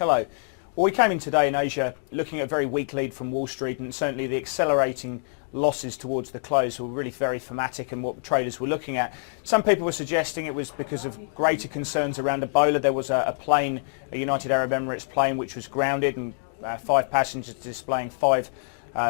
Hello. Well, we came in today in Asia looking at a very weak lead from Wall Street, and certainly the accelerating losses towards the close were really very thematic and what traders were looking at. Some people were suggesting it was because of greater concerns around Ebola. There was a plane, a United Arab Emirates plane, which was grounded, and 5 passengers displaying 5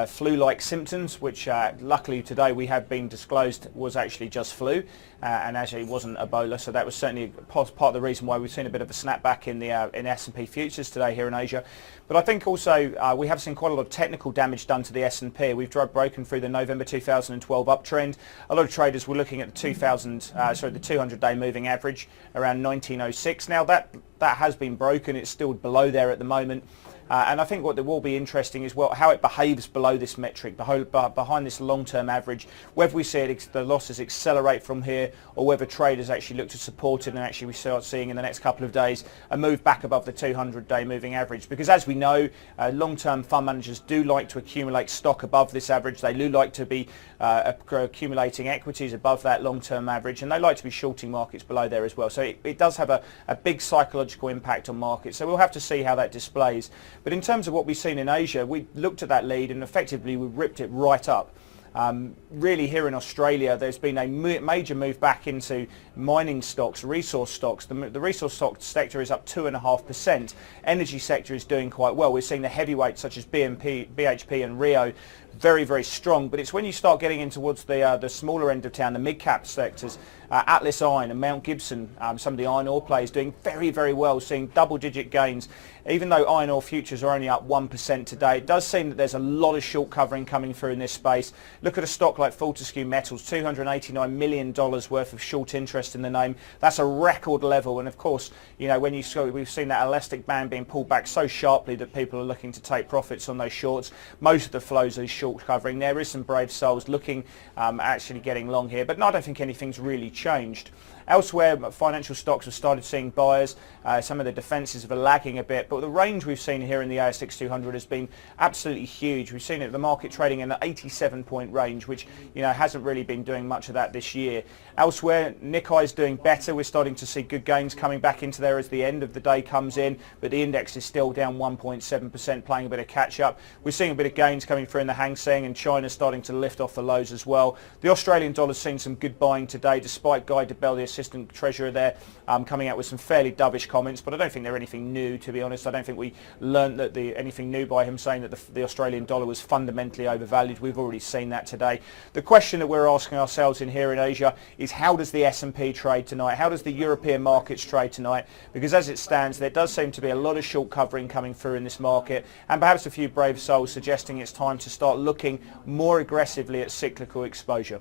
flu-like symptoms, which luckily today we have been disclosed was actually just flu, and actually wasn't Ebola. So that was certainly part of the reason why we've seen a bit of a snapback in the in S&P futures today here in Asia. But I think also we have seen quite a lot of technical damage done to the S&P. We've broken through the November 2012 uptrend. A lot of traders were looking at the 200-day moving average around 1906. Now that has been broken. It's still below there at the moment. And I think what will be interesting is how it behaves below this metric, behind this long-term average, whether we see the losses accelerate from here or whether traders actually look to support it and actually we start seeing in the next couple of days a move back above the 200-day moving average. Because as we know, long-term fund managers do like to accumulate stock above this average. They do like to be accumulating equities above that long-term average, and they like to be shorting markets below there as well. So it does have a big psychological impact on markets. So we'll have to see how that displays. But in terms of what we've seen in Asia, we looked at that lead and effectively we ripped it right up. Really here in Australia, there's been a major move back into mining stocks, resource stocks. The resource stock sector is up 2.5%. Energy sector is doing quite well. We're seeing the heavyweights such as BHP and Rio very, very strong. But it's when you start getting in towards the smaller end of town, the mid-cap sectors, Atlas Iron and Mount Gibson, some of the iron ore players doing very, very well, seeing double-digit gains. Even though iron ore futures are only up 1% today, it does seem that there's a lot of short covering coming through in this space. Look at a stock like Fortescue Metals, $289 million worth of short interest in the name. That's a record level. And of course, you know, when we've seen that elastic band being pulled back so sharply that people are looking to take profits on those shorts. Most of the flows are short covering. There is some brave souls looking actually getting long here, but no, I don't think anything's really changed. Elsewhere, financial stocks have started seeing buyers. Some of the defences are lagging a bit, but the range we've seen here in the ASX 200 has been absolutely huge. We've seen it, the market trading in the 87-point range, which hasn't really been doing much of that this year. Elsewhere, Nikkei is doing better. We're starting to see good gains coming back into there as the end of the day comes in, but the index is still down 1.7%, playing a bit of catch-up. We're seeing a bit of gains coming through in the Hang Seng, and China's starting to lift off the lows as well. The Australian dollar's seen some good buying today, despite Guy Debelle, the Assistant Treasurer there, coming out with some fairly dovish comments, but I don't think they're anything new, to be honest. I don't think we learned that anything new by him saying that the Australian dollar was fundamentally overvalued. We've already seen that today. The question that we're asking ourselves in here in Asia is, how does the S&P trade tonight? How does the European markets trade tonight? Because as it stands, there does seem to be a lot of short covering coming through in this market, and perhaps a few brave souls suggesting it's time to start looking more aggressively at cyclical exposure.